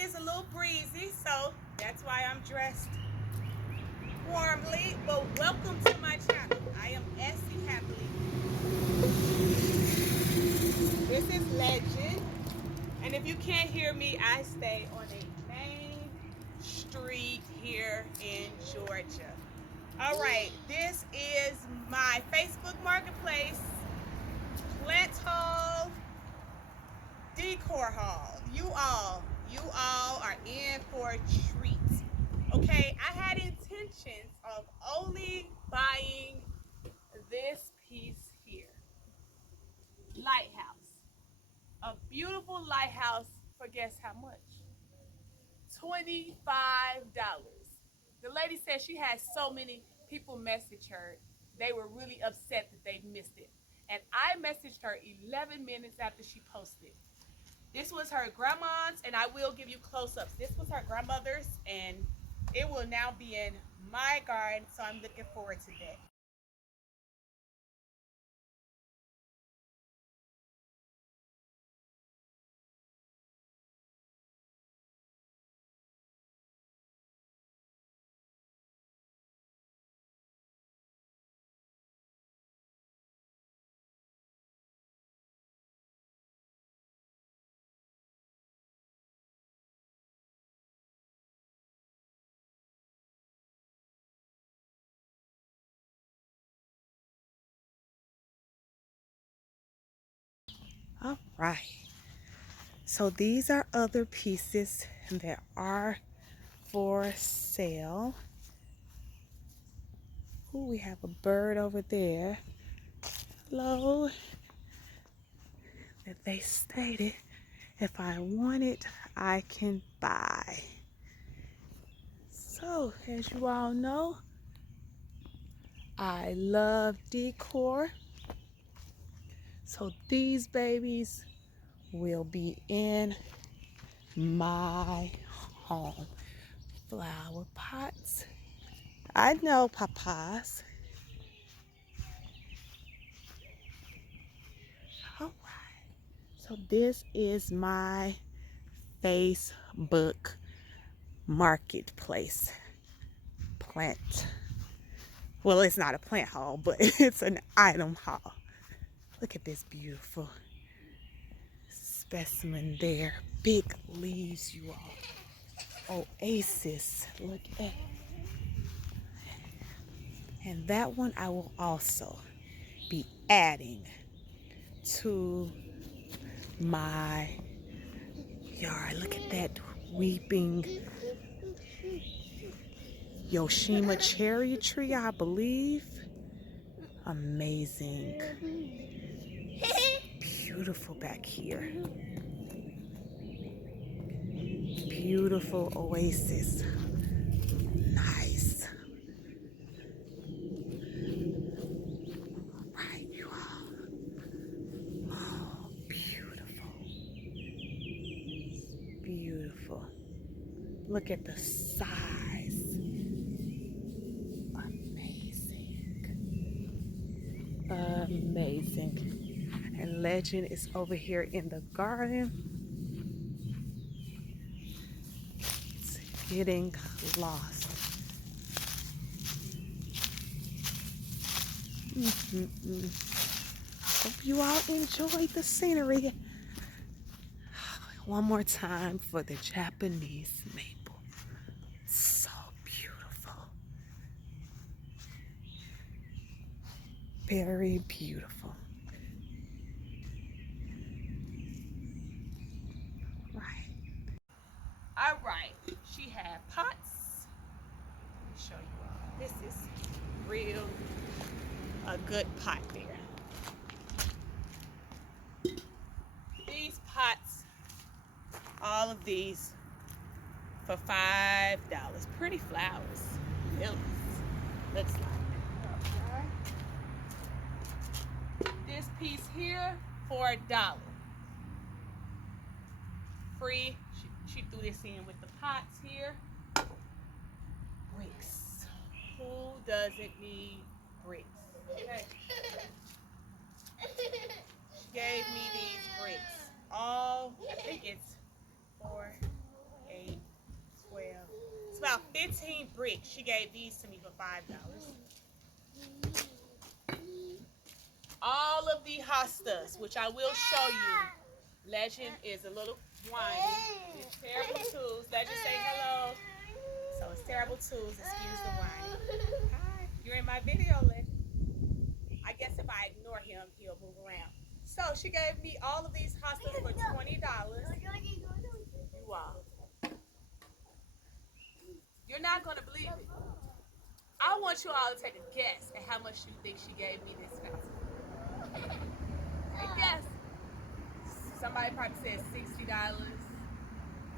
is a little breezy, so that's why I'm dressed warmly. But welcome to my channel. I am Essie Happily. This is Legend. And if you can't hear me, I stay on a main street here in Georgia. All right, this is my Facebook Marketplace plant haul, decor haul. You all are in for a treat. Okay, I had intentions of only buying this piece here. Lighthouse. A beautiful lighthouse for guess how much? $25. The lady said she had so many people message her. They were really upset that they missed it. And I messaged her 11 minutes after she posted. This was her grandma's, and I will give you close-ups. This was her grandmother's, and it will now be in my garden, so I'm looking forward to that. All right. So these are other pieces that are for sale. Ooh, we have a bird over there. Hello. That they stated if I want it, I can buy. So, as you all know, I love decor. So these babies will be in my home. Flower pots. I know, papas. All right. So this is my Facebook Marketplace plant. Well, it's not a plant haul, but it's an item haul. Look at this beautiful specimen there. Big leaves, you all. Oasis. Look at. And that one I will also be adding to my yard. Look at that weeping Yoshima cherry tree, I believe. Amazing. Beautiful back here. Beautiful oasis. Nice. Right, you all. Oh, beautiful. Beautiful. Look at the size. Amazing. Amazing. And Legend is over here in the garden. It's getting lost. Hope you all enjoyed the scenery. One more time for the Japanese maple. So beautiful. Very beautiful. Right. All right. She had pots. Let me show you all. This is real a good pot there. These pots, all of these for $5. Pretty flowers. Lilies. Looks like. Okay. This piece here for $1. Free. She threw this in with the pots here. Bricks. Who doesn't need bricks? Okay. She gave me these bricks. All, I think it's 4, 8, about 15 bricks. She gave these to me for $5. All of the hostas, which I will show you. Legend is a little whiny. It's terrible twos. Legend say hello. So it's terrible twos. Excuse the whining. Hi. You're in my video, Legend. I guess if I ignore him, he'll move around. So she gave me all of these hostas for $20. You all. You're not going to believe it. I want you all to take a guess at how much you think she gave me this fountain. Take a guess. Somebody probably said $60.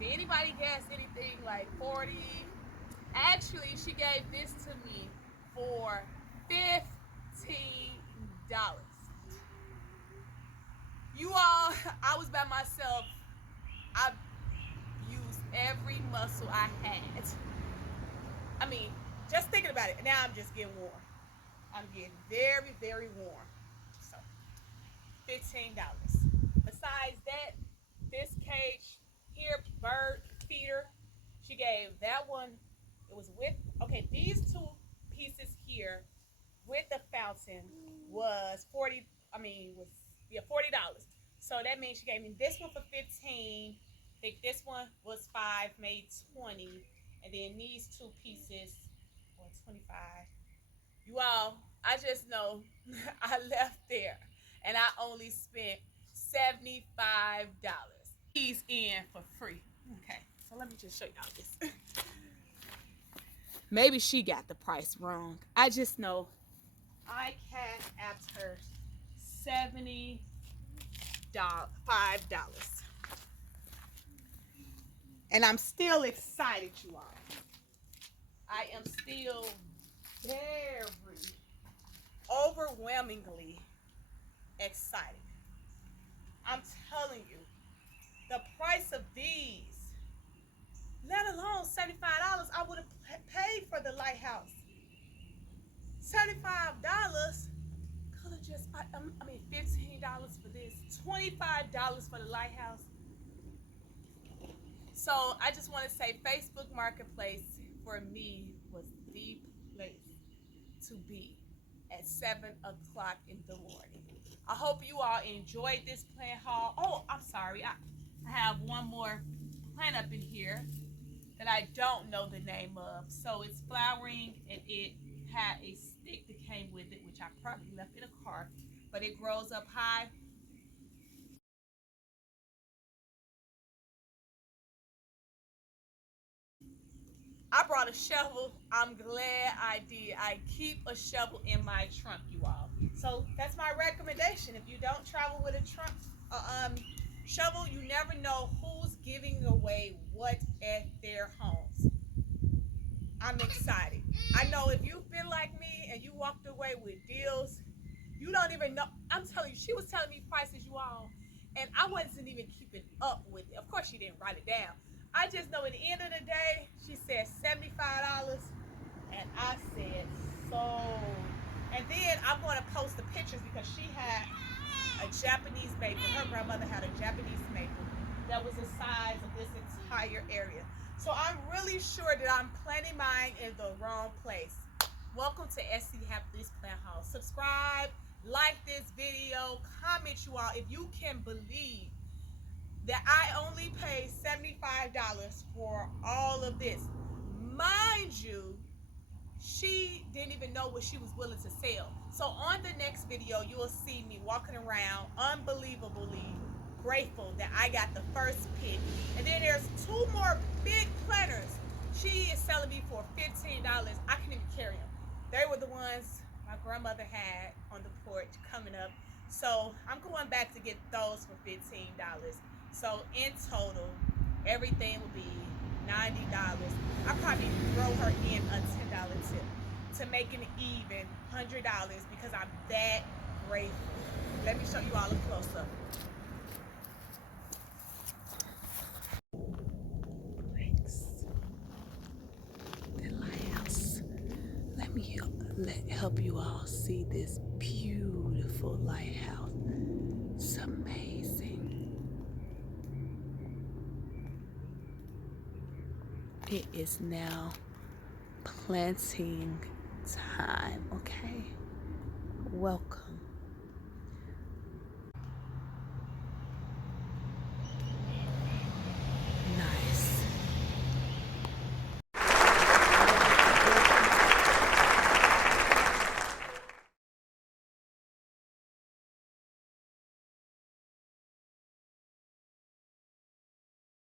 Did anybody guess anything like 40? Actually, she gave this to me for $15. You all, I was by myself. I used every muscle I had. I mean, just thinking about it, now I'm just getting warm. I'm getting very, very warm. So, $15. Besides that, this cage here, bird feeder, she gave that one. It was with, okay, these two pieces here with the fountain was $40. So that means she gave me this one for 15. I think this one was 5, made 20, and then these two pieces for 25. You all, I just know I left there and I only spent $75. He's in for free. Okay, so let me just show y'all this. Maybe she got the price wrong. I just know I cash apped her $75. And I'm still excited, you all. I am still very overwhelmingly excited. I'm telling you, the price of these, let alone $75, I would have paid for the lighthouse. $75 could have just, $15 for this, $25 for the lighthouse. So I just want to say Facebook Marketplace for me was the place to be at 7 o'clock in the morning. I hope you all enjoyed this plant haul. Oh, I'm sorry. I have one more plant up in here that I don't know the name of. So it's flowering and it had a stick that came with it, which I probably left in a car, but it grows up high. I brought a shovel. I'm glad I did. I keep a shovel in my trunk, you all. So that's my recommendation. If you don't travel with a trunk, shovel, you never know who's giving away what at their homes. I'm excited. I know if you've been like me and you walked away with deals, you don't even know. I'm telling you, she was telling me prices, you all, and I wasn't even keeping up with it. Of course, she didn't write it down. I just know at the end of the day, she said $75, and I said sold. And then I'm going to post the pictures because she had a Japanese maple. Her grandmother had a Japanese maple that was the size of this entire area. So I'm really sure that I'm planting mine in the wrong place. Welcome to SC Happy's Plant Haul. Subscribe, like this video, comment, you all, if you can believe that I only paid $75 for all of this. Mind you, she didn't even know what she was willing to sell. So on the next video, you will see me walking around unbelievably grateful that I got the first pick. And then there's 2 more big planters. She is selling me for $15. I can't even carry them. They were the ones my grandmother had on the porch coming up. So I'm going back to get those for $15. So in total, everything will be $90. I probably throw her in a $10 tip to make an even $100 because I'm that grateful. Let me show you all a close-up. Thanks. The lighthouse. Let me help you all see this beautiful lighthouse. It's amazing. It is now planting time, okay? Welcome.